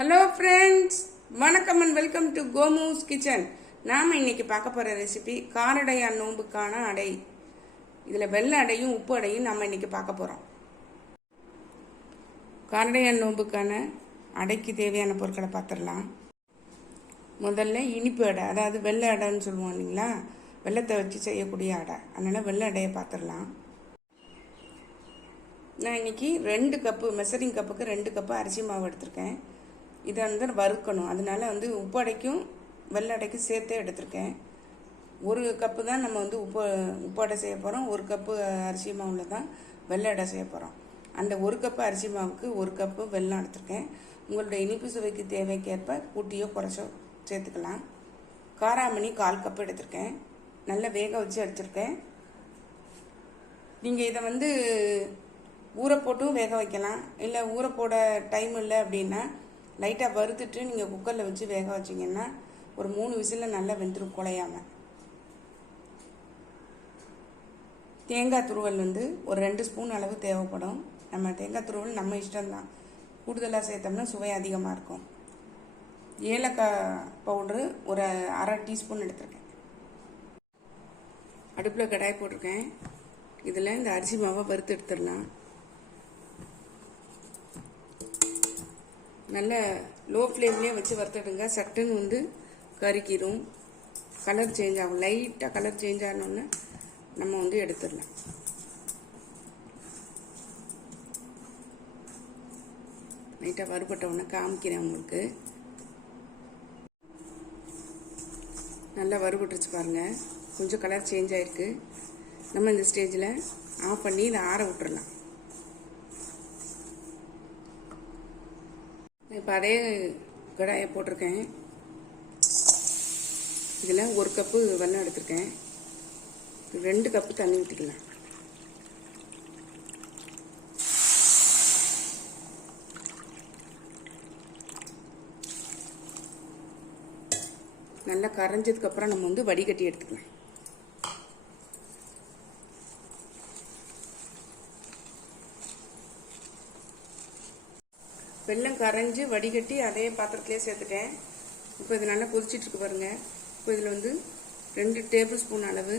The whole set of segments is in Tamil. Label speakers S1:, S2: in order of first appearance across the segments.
S1: ஹலோ ஃப்ரெண்ட்ஸ் வணக்கம் and welcome to Gomu's kitchen நாம் இன்னைக்கு பார்க்க போகிற ரெசிபி காரடையா நோம்புக்கான அடை. இதில் வெள்ளை அடையும் உப்பு அடையும் நம்ம இன்னைக்கு பார்க்க போகிறோம் காரடையா நோம்புக்கான அடைக்கு தேவையான பொருட்களை பார்த்துடலாம். முதல்ல இனிப்பு அடை அதாவது வெள்ளை அடைன்னு சொல்லுவோம் இல்லைங்களா? வெள்ளத்தை வச்சு செய்யக்கூடிய அடை. அதனால் வெள்ளை அடையை பார்த்துடலாம். நான் இன்னைக்கு ரெண்டு கப்பு மெசரிங் கப்புக்கு ரெண்டு கப்பு அரிசி மாவு எடுத்திருக்கேன். இதை வந்து வறுக்கணும். அதனால வந்து உப்பு அடைக்கும் வெள்ளை அடைக்கும் சேர்த்தே எடுத்திருக்கேன். ஒரு கப்பு தான் நம்ம வந்து உப்பு உப்பு அடை செய்ய போகிறோம் ஒரு கப்பு அரிசி மாவில் தான் வெள்ளை அடை செய்ய போகிறோம் அந்த ஒரு கப்பு அரிசி மாவுக்கு ஒரு கப்பு வெள்ளம் எடுத்திருக்கேன். உங்களுடைய இனிப்பு சுவைக்கு தேவைக்கேற்ப கூட்டியோ குறைச்சோ சேர்த்துக்கலாம். காராமணி கால் கப்பு எடுத்திருக்கேன். நல்லா வேக வச்சு எடுத்திருக்கேன் நீங்கள் இதை வந்து ஊற போட்டும் வேக வைக்கலாம். இல்லை ஊற போட டைம் இல்லை அப்படின்னா லைட்டாக வறுத்துட்டு நீங்கள் குக்கரில் வச்சு வேக வச்சிங்கன்னா ஒரு மூணு விசிலில் நல்லா வெந்துடும் குழையாமல் தேங்காய் துருவல் வந்து ஒரு ரெண்டு ஸ்பூன் அளவு தேவைப்படும். நம்ம தேங்காய் துருவல் நம்ம இஷ்டம்தான். கூடுதலாக சேர்த்தோம்னா சுவை அதிகமாக இருக்கும். ஏலக்காய் பவுட்ரு ஒரு அரை டீஸ்பூன் எடுத்திருக்கேன். அடுப்பில் கடாய் போட்டிருக்கேன். இதில் இந்த அரிசி மாவை வறுத்து எடுத்துடலாம். நல்ல லோ ஃப்ளேம்லேயே வச்சு வறுத்துடுங்க. சட்டுன்னு வந்து கருக்கிடும் கலர் சேஞ்ச் ஆகும். லைட்டாக கலர் சேஞ்ச் ஆனோடனே நம்ம வந்து எடுத்துடலாம். லைட்டாக வறுபட்டவுடனே காமிக்கிறேன் உங்களுக்கு. நல்லா வறுபட்டுருச்சு பாருங்கள் கொஞ்சம் கலர் சேஞ்ச் ஆகிருக்கு நம்ம இந்த ஸ்டேஜில் ஆஃப் பண்ணி இதை ஆற விட்டுறலாம். இப்போ அதே கடாயை போட்டிருக்கேன். இதில் ஒரு கப்பு வெள்ளம் எடுத்திருக்கேன். ரெண்டு கப்பு தண்ணி ஊற்றிக்கலாம் நல்லா கரைஞ்சதுக்கப்புறம் நம்ம வந்து வடிகட்டி எடுத்துக்கலாம். வெள்ளம் கரைஞ்சி வடிகட்டி அதே பாத்திரத்திலே சேர்த்துட்டேன். இப்போ இது நல்லா கொதிச்சிட்ருக்கு பாருங்கள் இப்போ இதில் வந்து ரெண்டு டேபிள் ஸ்பூன் அளவு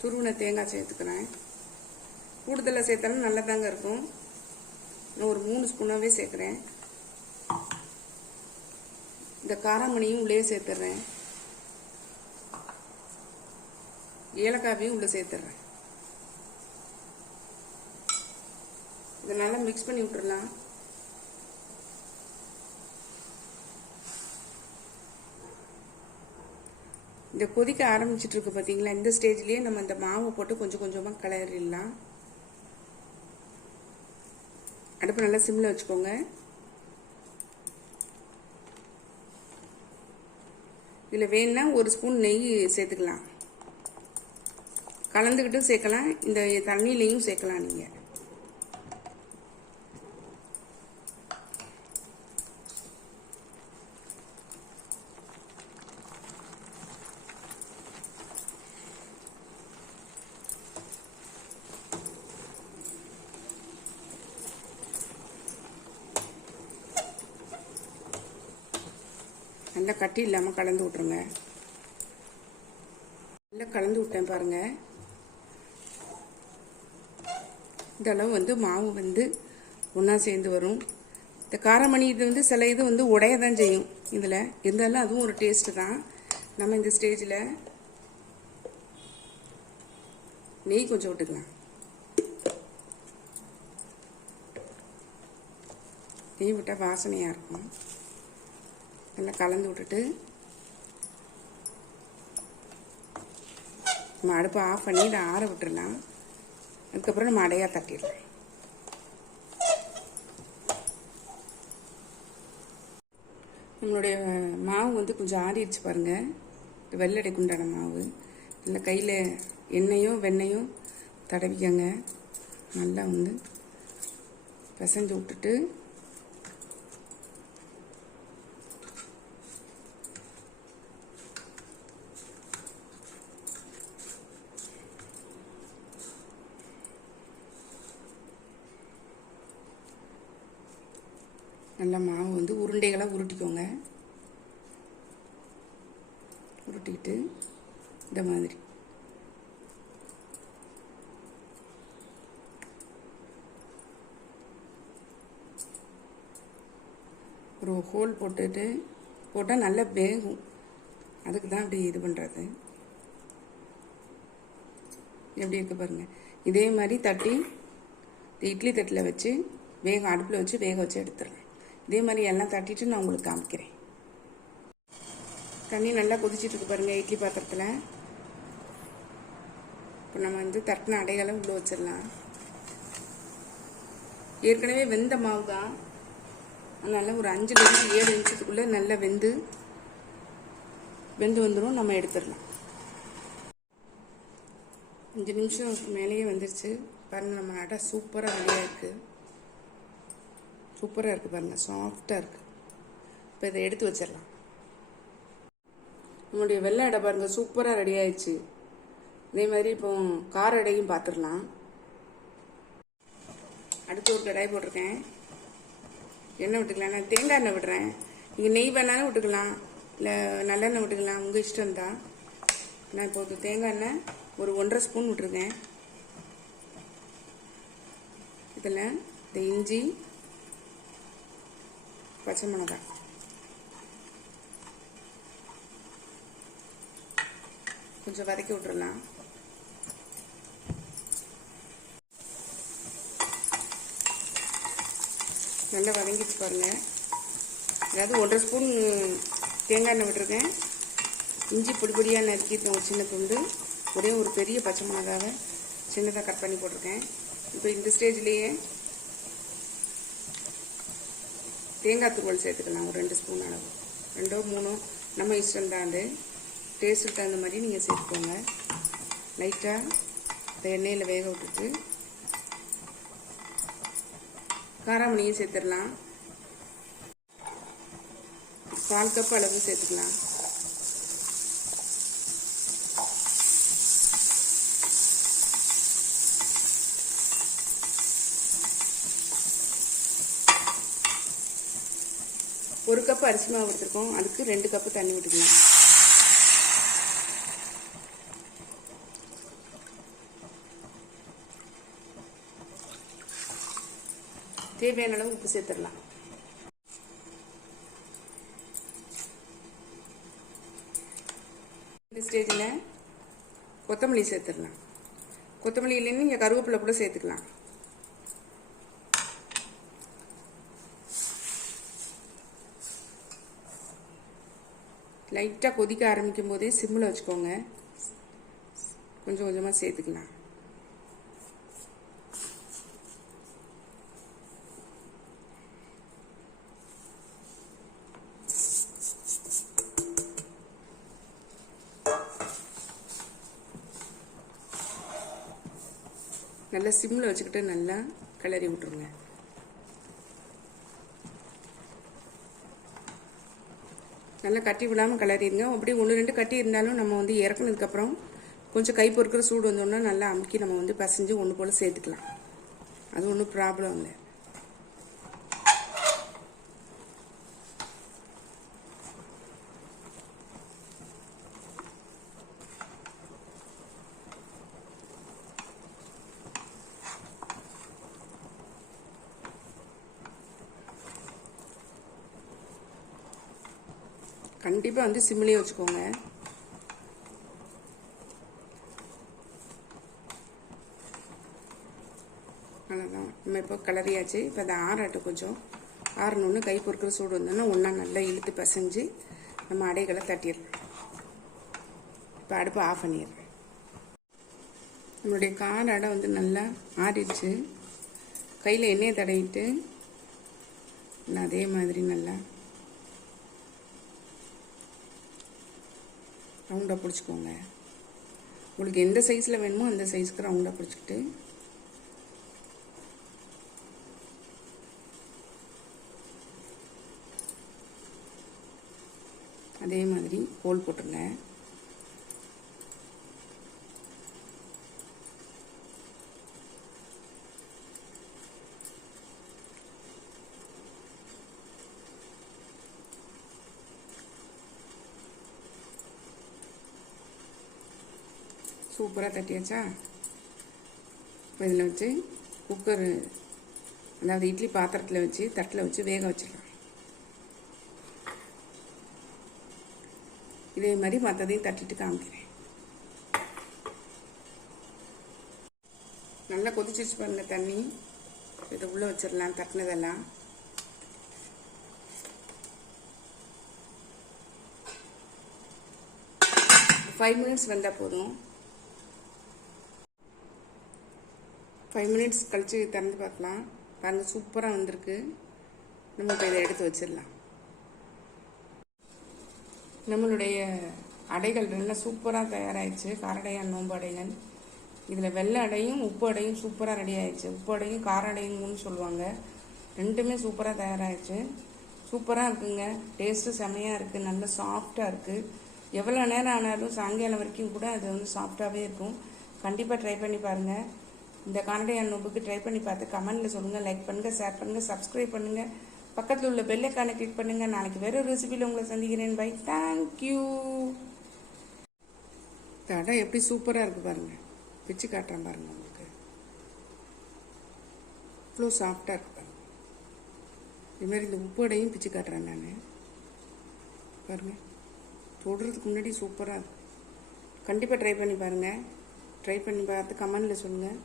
S1: துருவின தேங்காய் சேர்த்துக்கிறேன். கூடுதலாக சேர்த்தாலும் நல்லா தாங்க இருக்கும். நான் ஒரு மூணு ஸ்பூனாகவே சேர்க்குறேன். இந்த காராமணியும் உள்ளே சேர்த்துட்றேன் ஏலக்காவையும் உள்ளே சேர்த்துட்றேன் நல்லா மிக்ஸ் பண்ணி விட்டுறலாம். இந்த கொதிக்க ஆரம்பிச்சிட்டு இருக்கு பார்த்தீங்களா இந்த ஸ்டேஜ்லேயே நம்ம இந்த மாவை போட்டு கொஞ்சம் கொஞ்சமாக கிளறிடலாம். அடுப்பு நல்லா சிம்மில் வச்சுக்கோங்க. இதில் வேணுன்னா ஒரு ஸ்பூன் நெய் சேர்த்துக்கலாம். கலந்துக்கிட்டும் சேர்க்கலாம். இந்த தண்ணியிலையும் சேர்க்கலாம் நீங்கள் நல்லா கட்டி இல்லாமல் கலந்து விட்ருங்க நல்லா கலந்து விட்டேன் பாருங்கள் இந்த அளவு வந்து மாவு வந்து ஒன்றா சேர்ந்து வரும். இந்த காரமணி இது வந்து சில இது வந்து உடைய தான் செய்யும் இதில். இருந்தாலும் அதுவும் ஒரு டேஸ்ட்டு தான். நம்ம இந்த ஸ்டேஜில் நெய் கொஞ்சம் விட்டுக்கலாம். நெய் விட்டால் வாசனையாக இருக்கும். நல்லா கலந்து விட்டுட்டு நம்ம அடுப்பை ஆஃப் பண்ணி இதை ஆற விட்டுடலாம் அதுக்கப்புறம் நம்ம அடையாக தட்டிடலாம். நம்மளுடைய மாவு வந்து கொஞ்சம் ஆறிடுச்சு பாருங்கள் வெள்ளடை குண்டான மாவு. நல்லா கையில் எண்ணெயும் வெண்ணையும் தடவிக்கங்க. நல்லா வந்து பிசைஞ்சு விட்டுட்டு நல்லா மாவு வந்து உருண்டைகளாக உருட்டிக்கோங்க. உருட்டிக்கிட்டு இந்த மாதிரி. ஒரு ஹோல் போட்டுட்டு போட்டால் நல்லா வேகும். அதுக்கு தான் அப்படி இது பண்ணுறது எப்படி இருக்கு பாருங்க. இதே மாதிரி தட்டி இட்லி தட்டில் வச்சு வேக அடுப்பில் வச்சு வேக வச்சு எடுத்துடலாம். இதே மாதிரி எல்லாம் தட்டிட்டு நான் உங்களுக்கு காமிக்கிறேன். தண்ணி நல்லா கொதிச்சிட்டு இருக்கு பாருங்க இட்லி பாத்திரத்தில். இப்போ நம்ம வந்து தட்டின அடைகளை உள்ள வச்சிடலாம். ஏற்கனவே வெந்த மாவு தான் அதனால ஒரு அஞ்சுலேருந்து ஏழு நிமிஷத்துக்குள்ளே நல்லா வெந்து வெந்து வந்துடும் நம்ம எடுத்துடலாம். அஞ்சு நிமிஷம் மேலேயே வந்துருச்சு. பாருங்க நம்ம அடை சூப்பராக வெளியாக இருக்குது சூப்பராக இருக்குது பாருங்கள் சாஃப்டாக இருக்குது இப்போ இதை எடுத்து வச்சிடலாம். நம்மளுடைய வெள்ளை அடை பாருங்கள் சூப்பராக ரெடி ஆயிடுச்சு. இதே மாதிரி இப்போ கார அடையும் பார்த்துடலாம் அடுத்து ஒரு கடாய் போட்டிருக்கேன். எண்ணெய் விட்டுக்கலாம். நான் தேங்காய் எண்ணெய் விடுறேன். நீங்கள் நெய் வேணாலும் விட்டுக்கலாம். இல்லை நல்லெண்ணெய் விட்டுக்கலாம். உங்கள் இஷ்டம் தான். நான் இப்போ ஒரு தேங்காய் எண்ணெய் ஒரு ஒன்றரை ஸ்பூன் விட்டுருக்கேன். இதில் இந்த இஞ்சி பச்சை மிளகாய் கொஞ்சம் வதக்கி விட்டுறலாம். நல்லா வதங்கிச்சு பாருங்க. அதாவது ஒன்றரை ஸ்பூன் தேங்காய் எண்ணெய் விட்டுருக்கேன். இஞ்சி பொடி பொடியாக நறுக்கியிருக்கேன் ஒரு சின்ன துண்டு. ஒரே ஒரு பெரிய பச்சை மிளகாவை சின்னதாக கட் பண்ணி போட்டிருக்கேன். இப்போ இந்த ஸ்டேஜ்லேயே தேங்காய் துருவல் சேர்த்துக்கலாம். ஒரு ரெண்டு ஸ்பூன் அளவு. ரெண்டோ மூணோ. நம்ம இஷ்டம் தான். அது டேஸ்ட்டுக்கு தகுந்த மாதிரி நீங்கள் சேர்த்துக்கோங்க. லைட்டாக இந்த எண்ணெயில் வேக விட்டுட்டு காராமணியும் சேர்த்துடலாம். கால் கப் அளவு சேர்த்துக்கலாம் ஒரு கப் அரிசி மாவு எடுத்துருக்கோம். அதுக்கு ரெண்டு கப்பு தண்ணி விட்டுக்கலாம் தேவையான அளவு உப்பு சேர்த்துடலாம். இந்த ஸ்டேஜில் கொத்தமல்லி சேர்த்துடலாம். கொத்தமல்லி இல்லைன்னு நீங்கள் கருவேப்பிலை கூட சேர்த்துக்கலாம். லைட்டாக கொதிக்க ஆரம்பிக்கும் போதே சிம்மில் வச்சுக்கோங்க. கொஞ்சம் கொஞ்சமாக சேர்த்துக்கலாம். நல்லா சிம்மில் வச்சுக்கிட்டு நல்லா கிளறி விட்ருங்க நல்லா கட்டி விடாமல் கிளறிடுங்க அப்படி ஒன்று ரெண்டு கட்டி இருந்தாலும் நம்ம வந்து இறக்குனதுக்கப்புறம் கொஞ்சம் கை பொறுக்கிற சூடு வந்தோன்னா நல்லா அமுக்கி நம்ம வந்து பசைஞ்சு ஒன்று போல் சேர்த்துக்கலாம். அது ஒன்றும் ப்ராப்ளம் இல்லை. கண்டிப்பாக வந்து சிம்லேயே வச்சுக்கோங்க. அவ்வளோதான் நம்ம இப்போ கிளறியாச்சு. இப்போ அதை ஆறட்டும் கொஞ்சம். ஆறணுன்னு கை பொறுக்கிற சூடு வந்தோன்னா ஒன்றா நல்லா இழுத்து பசைஞ்சு நம்ம அடைகளை தட்டிடலாம். இப்போ அடுப்பை ஆஃப் பண்ணிடுறேன் நம்மளுடைய கார அடை வந்து நல்லா ஆறிடுச்சு. கையில் எண்ணெயை தடவிட்டு நான் அதே மாதிரி நல்லா ரவுண்டாக பிடிச்சிக்கோங்க. உங்களுக்கு எந்த சைஸில் வேணுமோ அந்த சைஸ்க்கு ரவுண்டாக பிடிச்சிக்கிட்டு அதே மாதிரி ஹோல் போட்டுருங்க. சூப்பராக தட்டியாச்சா? இப்போ இதில் வச்சு குக்கர் அதாவது இட்லி பாத்திரத்தில் வச்சு தட்டில் வச்சு வேக வச்சிடலாம். இதே மாதிரி மற்றதையும் தட்டிட்டு காமிக்கிறேன். நல்லா கொதிச்சிச்சு பாருங்க தண்ணி. இதை உள்ளே வச்சிடலாம் தட்டினதெல்லாம். ஃபைவ் மினிட்ஸ் வந்தால் போதும். ஃபைவ் மினிட்ஸ் கழித்து திறந்து பார்க்கலாம். பாருங்கள் சூப்பராக வந்திருக்கு. நம்ம இப்போ இதை எடுத்து வச்சிடலாம். நம்மளுடைய அடைகள் நல்லா சூப்பராக தயாராகிடுச்சு காரடையான் நோம்பு அடைகள் இதில் வெள்ளை அடையும் உப்பு அடையும் சூப்பராக ரெடி ஆயிடுச்சு. உப்பு அடையும் கார அடையுங்கன்னு சொல்லுவாங்க. ரெண்டுமே சூப்பராக தயாராகிடுச்சு சூப்பராக இருக்குங்க. டேஸ்ட்டு செமையாக இருக்குது நல்ல சாஃப்டாக இருக்குது எவ்வளோ நேரம் ஆனாலும் சாயங்காலம் வரைக்கும் கூட அது வந்து சாஃப்டாகவே இருக்கும். கண்டிப்பாக ட்ரை பண்ணி பாருங்கள் இந்த காரடையான் நோம்புக்கு ட்ரை பண்ணி பார்த்து கமெண்ட்டில் சொல்லுங்கள் லைக் பண்ணுங்கள் ஷேர் பண்ணுங்கள் சப்ஸ்கிரைப் பண்ணுங்கள் பக்கத்தில் உள்ள பெல்லைக்கான கிளிக் பண்ணுங்கள் நாளைக்கு வேற ஒரு ரெசிபியில் உங்களை சந்திக்கிறேன். பை தேங்க்யூ தடை எப்படி சூப்பராக இருக்குது பாருங்கள் பிச்சு காட்டுறேன் பாருங்கள் உங்களுக்கு. இவ்வளோ சாஃப்டாக இருக்கு பாருங்க. இதுமாரி இந்த உப்படையும் பிச்சு காட்டுறேன் நான். பாருங்கள் தொடுறதுக்கு முன்னாடி சூப்பராக இருக்கும் கண்டிப்பாக ட்ரை பண்ணி பாருங்கள் ட்ரை பண்ணி பார்த்து கமெண்டில் சொல்லுங்கள்